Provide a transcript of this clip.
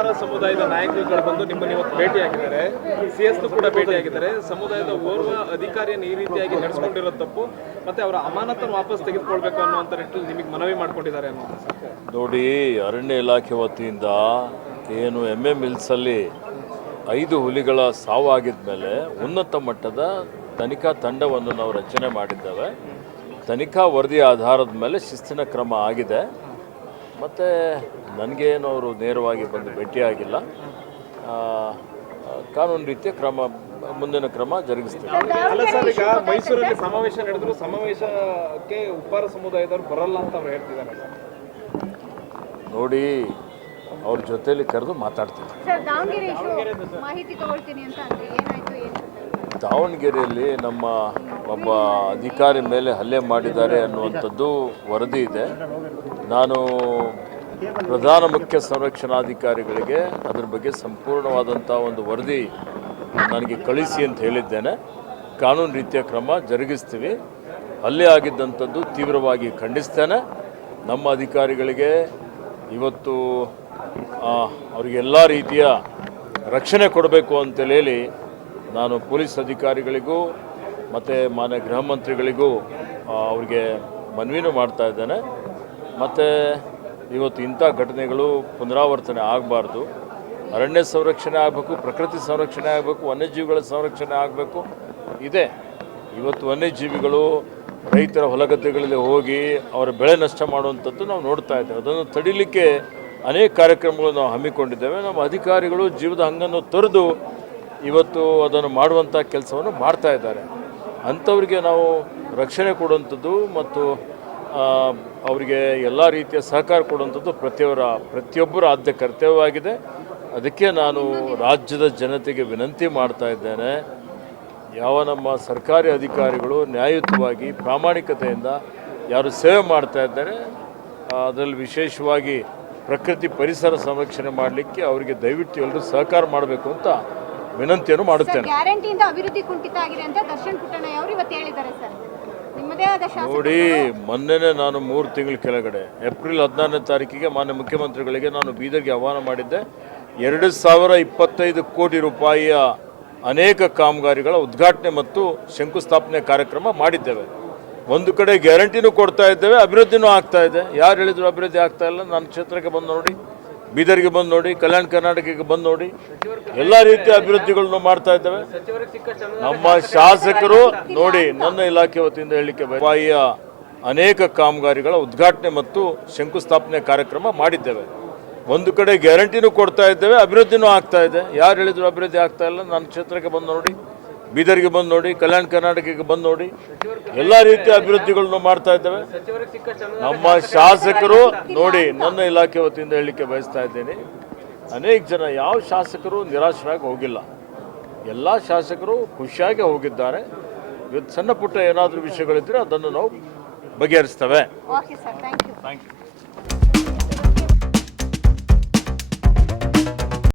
ಉಪ್ಪಾರ ಸಮುದಾಯದ ನಾಯಕರುಗಳು ಬಂದು ನಿಮ್ಮನ್ನು ಇವತ್ತು ಭೇಟಿಯಾಗಿದ್ದಾರೆ. ಸಿ ಎಸ್ ಕೂಡ ಭೇಟಿಯಾಗಿದ್ದಾರೆ. ಸಮುದಾಯದ ಓರ್ವ ಅಧಿಕಾರಿಯನ್ನು ಈ ರೀತಿಯಾಗಿ ನಡೆಸ್ಕೊಂಡಿರೋ ತಪ್ಪು ಮತ್ತೆ ಅವರ ಅಮಾನತನ್ನು ವಾಪಸ್ ತೆಗೆದುಕೊಳ್ಬೇಕು ಅನ್ನುವಂಥ ನಿಟ್ಟಿನಲ್ಲಿ ನಿಮಗೆ ಮನವಿ ಮಾಡ್ಕೊಂಡಿದ್ದಾರೆ ಅನ್ನೋದು. ನೋಡಿ, ಅರಣ್ಯ ಇಲಾಖೆ ವತಿಯಿಂದ ಏನು ಎಂ ಎಂ ಮಿಲ್ಸಲ್ಲಿ ಐದು ಹುಲಿಗಳ ಸಾವಾಗಿದ್ದ ಮೇಲೆ ಉನ್ನತ ಮಟ್ಟದ ತನಿಖಾ ತಂಡವನ್ನು ನಾವು ರಚನೆ ಮಾಡಿದ್ದೇವೆ. ತನಿಖಾ ವರದಿ ಆಧಾರದ ಮೇಲೆ ಶಿಸ್ತಿನ ಕ್ರಮ ಆಗಿದೆ. ಮತ್ತು ನನಗೇನು ಅವರು ನೇರವಾಗಿ ಬಂದು ಭೇಟಿಯಾಗಿಲ್ಲ ಕಾನೂನು ರೀತಿಯ ಕ್ರಮ ಮುಂದಿನ ಕ್ರಮ ಜರುಗಿಸ್ತೀವಿ. ಅಲ್ಲ ಸರ್ ಈಗ ಮೈಸೂರಲ್ಲಿ ಸಮಾವೇಶ ನಡೆದರೂ ಸಮಾವೇಶಕ್ಕೆ ಉಪ್ಪಾರ ಸಮುದಾಯದವರು ಬರಲ್ಲ ಅಂತ ಅವ್ರು ಹೇಳ್ತಿದ್ದಾರೆ ನೋಡಿ ಅವ್ರ ಜೊತೆಯಲ್ಲಿ ಕರೆದು ಮಾತಾಡ್ತೀವಿ ಸರ್ ದಾವಣಗೆರೆ ಮಾಹಿತಿ ತಗೊಳ್ತೀನಿ ಅಂತ ಏನಾಯ್ತು ಏನು ದಾವಣಗೆರೆಯಲ್ಲಿ ನಮ್ಮ ಒಬ್ಬ ಅಧಿಕಾರಿ ಮೇಲೆ ಹಲ್ಲೆ ಮಾಡಿದ್ದಾರೆ ಅನ್ನುವಂಥದ್ದು ವರದಿ ಇದೆ. ನಾನು ಪ್ರಧಾನ ಮುಖ್ಯ ಸಂರಕ್ಷಣಾಧಿಕಾರಿಗಳಿಗೆ ಅದರ ಬಗ್ಗೆ ಸಂಪೂರ್ಣವಾದಂಥ ಒಂದು ವರದಿ ನನಗೆ ಕಳಿಸಿ ಅಂತ ಹೇಳಿದ್ದೇನೆ. ಕಾನೂನು ರೀತಿಯ ಕ್ರಮ ಜರುಗಿಸ್ತೀವಿ. ಹಲ್ಲೆ ಆಗಿದ್ದಂಥದ್ದು ತೀವ್ರವಾಗಿ ಖಂಡಿಸ್ತೇನೆ. ನಮ್ಮ ಅಧಿಕಾರಿಗಳಿಗೆ ಇವತ್ತು ಅವರಿಗೆಲ್ಲ ರೀತಿಯ ರಕ್ಷಣೆ ಕೊಡಬೇಕು ಅಂತೇಳಿ ನಾನು ಪೊಲೀಸ್ ಅಧಿಕಾರಿಗಳಿಗೂ ಮತ್ತು ಮಾನ್ಯ ಗೃಹ ಮಂತ್ರಿಗಳಿಗೂ ಅವ್ರಿಗೆ ಮನವಿನೂ ಮಾಡ್ತಾ ಇದ್ದೇನೆ. ಮತ್ತು ಇವತ್ತು ಇಂಥ ಘಟನೆಗಳು ಪುನರಾವರ್ತನೆ ಆಗಬಾರ್ದು. ಅರಣ್ಯ ಸಂರಕ್ಷಣೆ ಆಗಬೇಕು, ಪ್ರಕೃತಿ ಸಂರಕ್ಷಣೆ ಆಗಬೇಕು, ವನ್ಯಜೀವಿಗಳ ಸಂರಕ್ಷಣೆ ಆಗಬೇಕು. ಇದೆ. ಇವತ್ತು ವನ್ಯಜೀವಿಗಳು ರೈತರ ಹೊಲಗದ್ದೆಗಳಲ್ಲಿ ಹೋಗಿ ಅವರ ಬೆಳೆ ನಷ್ಟ ಮಾಡುವಂಥದ್ದು ನಾವು ನೋಡ್ತಾ ಇದ್ದೇವೆ. ಅದನ್ನು ತಡಿಲಿಕ್ಕೆ ಅನೇಕ ಕಾರ್ಯಕ್ರಮಗಳು ನಾವು ಹಮ್ಮಿಕೊಂಡಿದ್ದೇವೆ. ನಮ್ಮ ಅಧಿಕಾರಿಗಳು ಜೀವದ ಹಂಗನ್ನು ತೊರೆದು ಇವತ್ತು ಅದನ್ನು ಮಾಡುವಂಥ ಕೆಲಸವನ್ನು ಮಾಡ್ತಾ ಇದ್ದಾರೆ. ಅಂಥವ್ರಿಗೆ ನಾವು ರಕ್ಷಣೆ ಕೊಡುವಂಥದ್ದು ಮತ್ತು ಅವರಿಗೆ ಎಲ್ಲ ರೀತಿಯ ಸಹಕಾರ ಕೊಡುವಂಥದ್ದು ಪ್ರತಿಯೊಬ್ಬರ ಪ್ರತಿಯೊಬ್ಬರ ಆದ್ಯ ಕರ್ತವ್ಯವಾಗಿದೆ. ಅದಕ್ಕೆ ನಾನು ರಾಜ್ಯದ ಜನತೆಗೆ ವಿನಂತಿ ಮಾಡ್ತಾ ಇದ್ದೇನೆ. ಯಾವ ನಮ್ಮ ಸರ್ಕಾರಿ ಅಧಿಕಾರಿಗಳು ನ್ಯಾಯಯುತವಾಗಿ ಪ್ರಾಮಾಣಿಕತೆಯಿಂದ ಯಾರು ಸೇವೆ ಮಾಡ್ತಾ ಇದ್ದಾರೆ, ಅದರಲ್ಲಿ ವಿಶೇಷವಾಗಿ ಪ್ರಕೃತಿ ಪರಿಸರ ಸಂರಕ್ಷಣೆ ಮಾಡಲಿಕ್ಕೆ ಅವರಿಗೆ ದಯವಿಟ್ಟು ಎಲ್ಲರೂ ಸಹಕಾರ ಮಾಡಬೇಕು ಅಂತ ವಿನಂತಿಯನ್ನು ಮಾಡುತ್ತೇನೆ. ಗ್ಯಾರಂಟಿಯಿಂದ ಅಭಿವೃದ್ಧಿ ಕುಂಠಿತ ಆಗಿದೆ ಅಂತ ದರ್ಶನ್ ಅವರು ಇವತ್ತು ಹೇಳಿದ್ದಾರೆ ಸರ್. ನೋಡಿ ಮೊನ್ನೆನೇ ನಾನು ಮೂರು ತಿಂಗಳ ಕೆಳಗಡೆ ಏಪ್ರಿಲ್ ಹದಿನಾರನೇ ತಾರೀಕಿಗೆ ಮಾನ್ಯ ಮುಖ್ಯಮಂತ್ರಿಗಳಿಗೆ ನಾನು ಬೀದರ್ಗೆ ಆಹ್ವಾನ ಮಾಡಿದ್ದೆ. ಎರಡು ಸಾವಿರ ಇಪ್ಪತ್ತೈದು ಕೋಟಿ ರೂಪಾಯಿಯ ಅನೇಕ ಕಾಮಗಾರಿಗಳ ಉದ್ಘಾಟನೆ ಮತ್ತು ಶಂಕುಸ್ಥಾಪನೆ ಕಾರ್ಯಕ್ರಮ ಮಾಡಿದ್ದೇವೆ. ಒಂದು ಕಡೆ ಗ್ಯಾರಂಟಿನೂ ಕೊಡ್ತಾ ಇದ್ದೇವೆ ಅಭಿವೃದ್ಧಿನೂ ಆಗ್ತಾ ಇದೆ. ಯಾರು ಹೇಳಿದ್ರು ಅಭಿವೃದ್ಧಿ ಆಗ್ತಾ ಇಲ್ಲ ನನ್ನ ಕ್ಷೇತ್ರಕ್ಕೆ ಬಂದು ನೋಡಿ. ಬೀದರ್ಗೆ ಬಂದು ನೋಡಿ, ಕಲ್ಯಾಣ ಕರ್ನಾಟಕಕ್ಕೆ ಬಂದು ನೋಡಿ, ಎಲ್ಲ ರೀತಿಯ ಅಭಿವೃದ್ಧಿಗಳನ್ನು ಮಾಡ್ತಾ ಇದ್ದೇವೆ. ನಮ್ಮ ಶಾಸಕರು ನೋಡಿ, ನನ್ನ ಇಲಾಖೆ ವತಿಯಿಂದ ಹೇಳಲಿಕ್ಕೆ ಬಾಯಿಯ ಅನೇಕ ಕಾಮಗಾರಿಗಳ ಉದ್ಘಾಟನೆ ಮತ್ತು ಶಂಕುಸ್ಥಾಪನೆ ಕಾರ್ಯಕ್ರಮ ಮಾಡಿದ್ದೇವೆ. ಒಂದು ಕಡೆ ಗ್ಯಾರಂಟಿನೂ ಕೊಡ್ತಾ ಇದ್ದೇವೆ, ಅಭಿವೃದ್ಧಿನೂ ಆಗ್ತಾ ಇದೆ. ಯಾರು ಹೇಳಿದ್ರು ಅಭಿವೃದ್ಧಿ ಆಗ್ತಾ ಇಲ್ಲ ನನ್ನ ಕ್ಷೇತ್ರಕ್ಕೆ ಬಂದು ನೋಡಿ. ಬೀದರ್ಗೆ ಬಂದು ನೋಡಿ ಕಲ್ಯಾಣ ಕರ್ನಾಟಕಕ್ಕೆ ಬಂದು ನೋಡಿ ಎಲ್ಲ ರೀತಿಯ ಅಭಿವೃದ್ಧಿಗಳನ್ನು ಮಾಡ್ತಾ ಇದ್ದೇವೆ. ನಮ್ಮ ಶಾಸಕರು ನೋಡಿ ನನ್ನ ಇಲಾಖೆ ವತಿಯಿಂದ ಹೇಳಲಿಕ್ಕೆ ಬಯಸ್ತಾ ಇದ್ದೇನೆ. ಅನೇಕ ಜನ ಯಾವ ಶಾಸಕರು ನಿರಾಶರಾಗಿ ಹೋಗಿಲ್ಲ. ಎಲ್ಲ ಶಾಸಕರು ಖುಷಿಯಾಗಿ ಹೋಗಿದ್ದಾರೆ. ಇವತ್ತು ಸಣ್ಣ ಪುಟ್ಟ ಏನಾದರೂ ವಿಷಯಗಳಿದ್ದರೆ ಅದನ್ನು ನಾವು ಬಗೆಹರಿಸ್ತೇವೆ. Thank you